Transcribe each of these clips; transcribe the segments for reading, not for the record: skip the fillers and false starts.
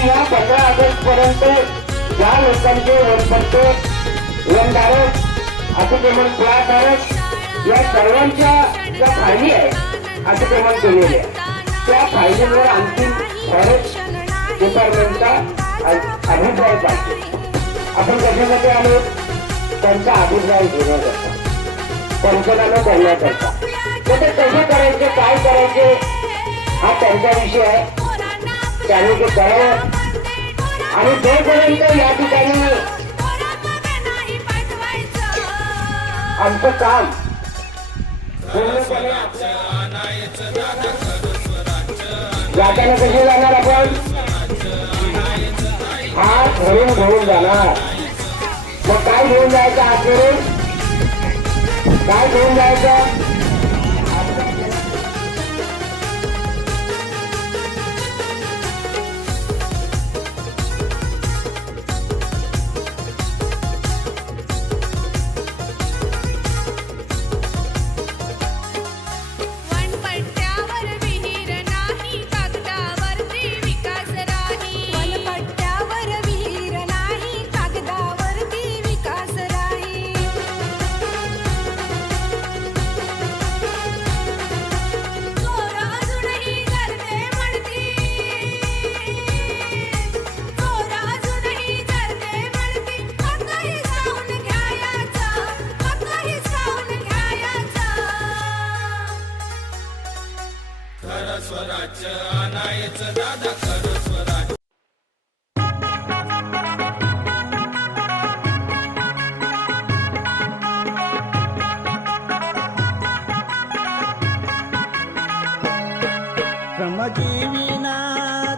या 15 ऑगस्ट पर्यंत ज्या लोकांचे वनपट्टे वनधारक अतिक्रमण प्लॉटधारक या सर्वांच्या ज्या फायली आहेत अतिक्रमण केलेले त्या फायलींवर अंतिम फॉरेस्ट डिपार्टमेंटचा अभिप्राय पाहिजे. आपण कशासाठी आलो त्यांचा अभिप्राय घेण्याकरता पंचनामे करण्याकरता. तर ते कसे करायचे काय करायचे हा त्यांचा विषय आहे. त्यांनी ते करावं आणि जोपर्यंत या ठिकाणी आमचं काम पूर्णपणे जाताना कसे जाणार आपण हात धरून घेऊन जाणार. मग काय घेऊन जायचं हात धरून काय घेऊन जायचं स्वराज्य आणायचं दादा खरं स्वराज्य. श्रमजीवीना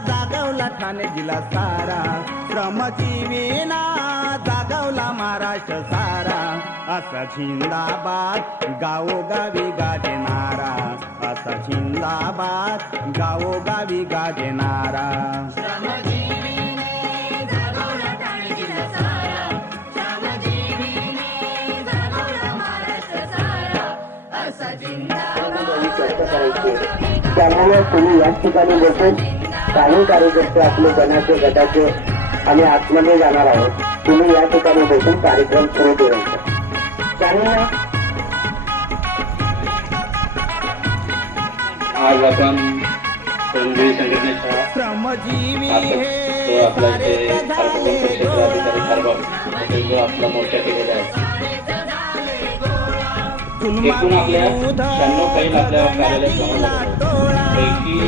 जागवला ठाणे जिल्हा सारा. श्रमजीवीना जागवला महाराष्ट्र सारा. असा झिंदाबाद गावोगावी गाजणारा. असा झिंदाबाद गावोगावी गाजणारा. त्यामुळे तुम्ही याच ठिकाणी बसून काही कार्यकर्ते आपले गणाचे गटाचे आणि आतमध्ये जाणार आहोत. तुम्ही या ठिकाणी बसून कार्यक्रम सुरू करायचा. आज आपण श्रमजीवी संघटनेच्या श्रमजीवी जो आपला इथे क्षेत्राधिकारी जो आपला मोर्चा केलेला आहे. एकूण आपल्या 96 फाईल आपल्या कार्यालयात पैकी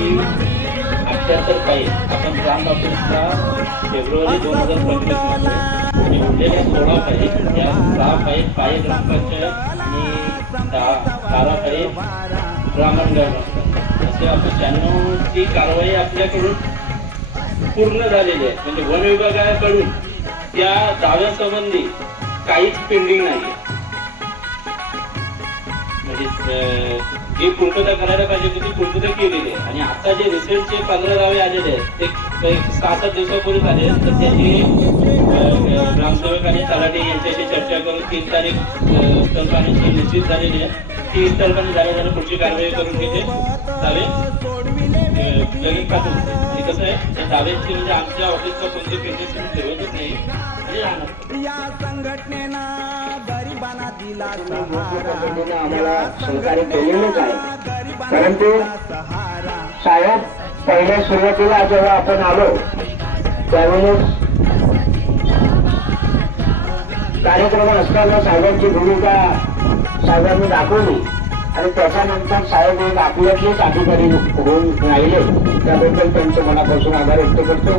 78 फाईल आपण ग्राम ऑफिसला फेब्रुवारी 2025 मध्ये आणि उरलेल्या 16 फाईल या 6 फाईल पाये ग्रामपंचायत आणि 12 फाईल ग्रामपंचायत असे आपण 96 ची कारवाई आपल्याकडून पूर्ण झालेली आहे. म्हणजे वन विभागाकडून त्या दाव्यासंबंधी काहीच पेंडिंग नाही. म्हणजे जी पूर्तता करायला पाहिजे होती ती पूर्तता केलेली आहे. आणि आता जे रिसेंटचे 15 दावे आलेले आहेत ते एक 6-7 दिवसापूर्वी आले, तर त्याची ग्रामसेवक आणि तलाठी यांच्याशी चर्चा करून 3 तारीख स्थळ पाहण्याची निश्चित झालेली आहे. ती स्थळ पाहणी झाल्यानंतर पुढची कारवाई करून तिथे दावे लगेच पाठवून देते. आणि कसं आहे त्या दाव्यांची म्हणजे आमच्या ऑफिसला कोणते पेजेस ठेवायचेच नाही आणि राहणार. या संघटनेनं गरिबांना दिला पद्धतीने आम्हाला सहकार्य केलेलंच आहे. परंतु सहारा. साहेब पहिल्या सुरुवातीला जेव्हा आपण आलो त्यावेळेस कार्यक्रम असताना साहेबांची भूमिका साहेबांनी दाखवली आणि त्याच्यानंतर साहेब एक आपल्यातलेच अधिकारी होऊन राहिले. त्याबद्दल त्यांचे मनापासून आभार व्यक्त करतो.